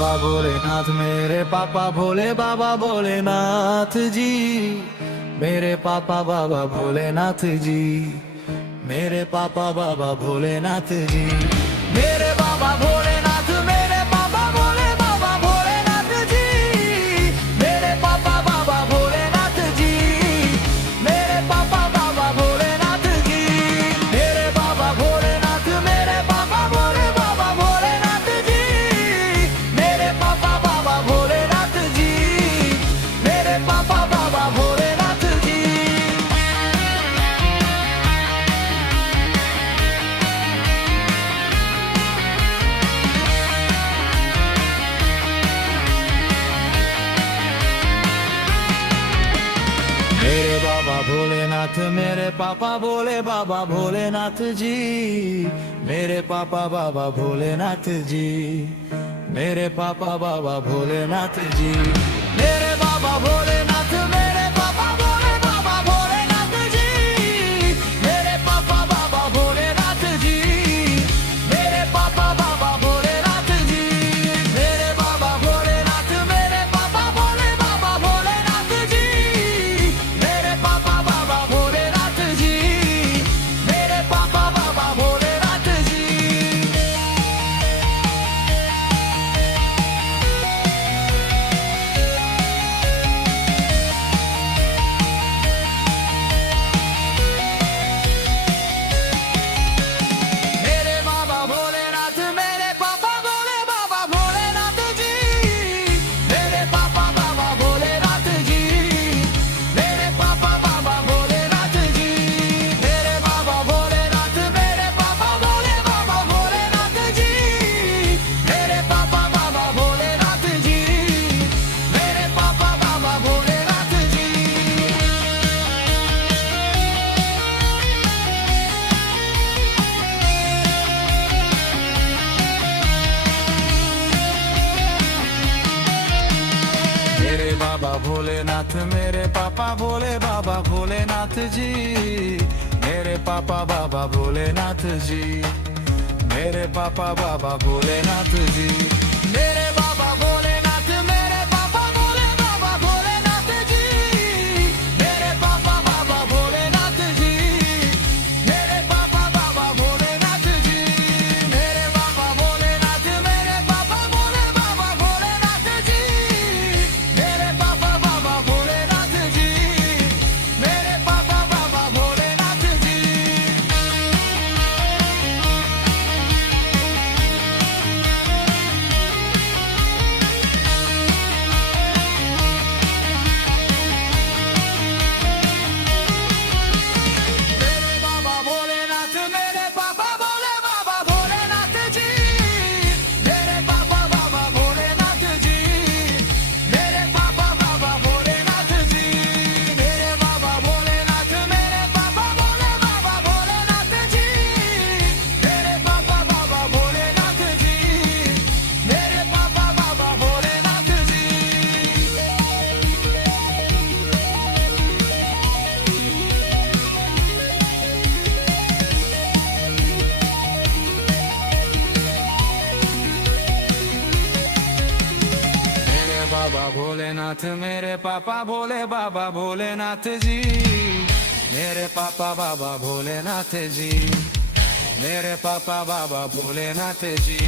बाबा भोलेनाथ, मेरे पापा भोले बाबा भोलेनाथ जी। मेरे पापा बाबा भोलेनाथ जी। मेरे पापा बाबा भोलेनाथ जी। मेरे बाबा भोलेनाथ, मेरे पापा भोले बाबा भोलेनाथ जी। मेरे पापा बाबा भोलेनाथ जी। मेरे पापा बाबा भोलेनाथ जी। मेरे बाबा भोलेनाथ, मेरे पापा भोले बाबा भोलेनाथ जी। मेरे पापा बाबा भोलेनाथ जी। मेरे पापा बाबा भोलेनाथ जी। मेरे बाबा भोलेनाथ, मेरे पापा भोले बाबा भोलेनाथ जी। मेरे पापा बाबा भोलेनाथ जी। मेरे पापा बाबा भोलेनाथ जी। मेरे बाबा भोलेनाथ, मेरे पापा भोले बाबा भोलेनाथ जी। मेरे पापा बाबा भोलेनाथ जी। मेरे पापा बाबा भोलेनाथ जी। मेरे बाबा भोलेनाथ, मेरे पापा भोले बाबा भोलेनाथ जी। मेरे पापा बाबा भोलेनाथ जी। मेरे पापा बाबा भोलेनाथ जी। मेरे बाबा भोलेनाथ, मेरे पापा भोले बाबा भोलेनाथ जी। मेरे पापा बाबा भोलेनाथ जी। मेरे पापा बाबा भोलेनाथ जी। मेरे बाबा भोलेनाथ, मेरे पापा भोले बाबा भोलेनाथ जी। मेरे पापा बाबा भोलेनाथ जी। मेरे पापा बाबा भोलेनाथ जी। मेरे बाबा भोलेनाथ, मेरे पापा भोले बाबा भोलेनाथ जी। मेरे पापा बाबा भोलेनाथ जी। मेरे पापा बाबा भोलेनाथ जी। मेरे बाबा भोलेनाथ, मेरे पापा भोले बाबा भोलेनाथ जी। मेरे पापा बाबा भोलेनाथ जी। मेरे पापा बाबा भोलेनाथ जी। मेरे बाबा भोलेनाथ, मेरे पापा भोले बाबा भोलेनाथ जी। मेरे पापा बाबा भोलेनाथ जी। मेरे पापा बाबा भोलेनाथ जी। मेरे बाबा भोलेनाथ, मेरे पापा भोले बाबा भोलेनाथ जी। मेरे पापा बाबा भोलेनाथ जी। मेरे पापा बाबा भोलेनाथ जी। मेरे बाबा भोलेनाथ, मेरे पापा भोले बाबा भोलेनाथ जी। मेरे पापा बाबा भोलेनाथ जी। मेरे पापा बाबा भोलेनाथ जी। मेरे बाबा भोलेनाथ, मेरे पापा भोले बाबा भोलेनाथ जी। मेरे पापा बाबा भोलेनाथ जी। मेरे पापा बाबा भोलेनाथ जी।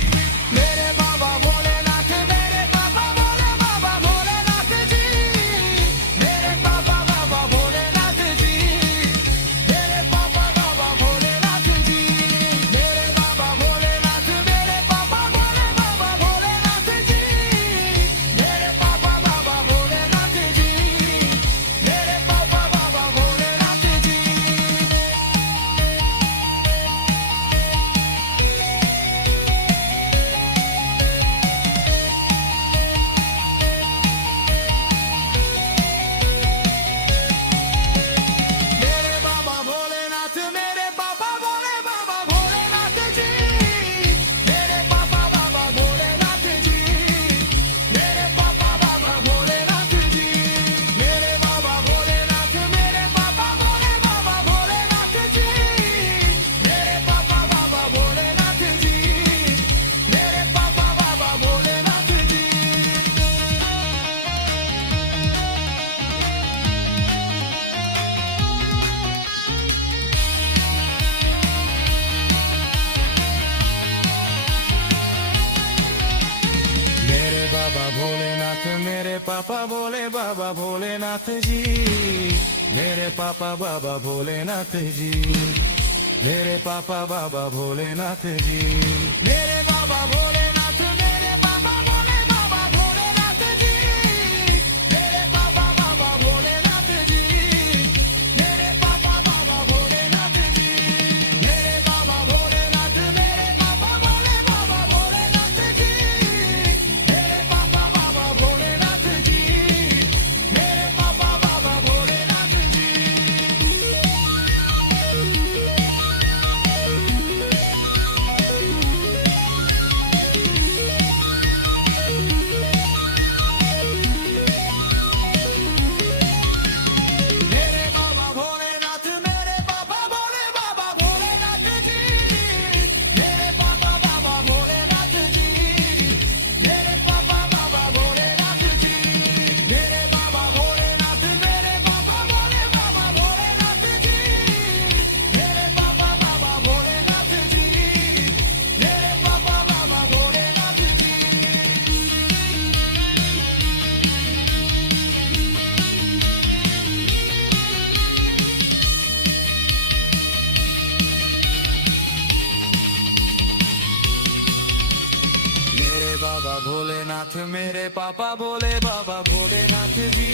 मेरे बाबा भोलेनाथ, मेरे पापा भोले बाबा भोलेनाथ जी। मेरे पापा बाबा भोलेनाथ जी। मेरे पापा बाबा भोलेनाथ जी। मेरे बाबा भोलेनाथ, मेरे पापा भोले बाबा भोलेनाथ जी। मेरे पापा बाबा भोलेनाथ जी। मेरे पापा बाबा भोलेनाथ जी। पापा बोले बाबा भोलेनाथ जी, मेरे पापा बाबा भोलेनाथ जी, मेरे पापा बाबा भोलेनाथ जी, मेरे बाबा भोलेनाथ, मेरे पापा बोले बाबा भोलेनाथ जी, मेरे पापा बाबा भोलेनाथ जी, मेरे पापा बाबा भोलेनाथ जी, मेरे बाबा भोलेनाथ, मेरे पापा बोले बाबा भोलेनाथ जी, मेरे पापा बाबा भोलेनाथ जी, मेरे पापा बाबा भोलेनाथ जी। मेरे बाबा भोलेनाथ, मेरे पापा बोले बाबा भोलेनाथ जी, मेरे पापा बाबा भोलेनाथ जी, मेरे पापा बाबा भोलेनाथ जी, मेरे बाबा भोलेनाथ, मेरे पापा बोले बाबा भोलेनाथ जी, मेरे पापा बाबा भोलेनाथ जी, मेरे पापा बाबा भोलेनाथ जी। मेरे बाबा भोलेनाथ, मेरे पापा बोले बाबा भोलेनाथ जी,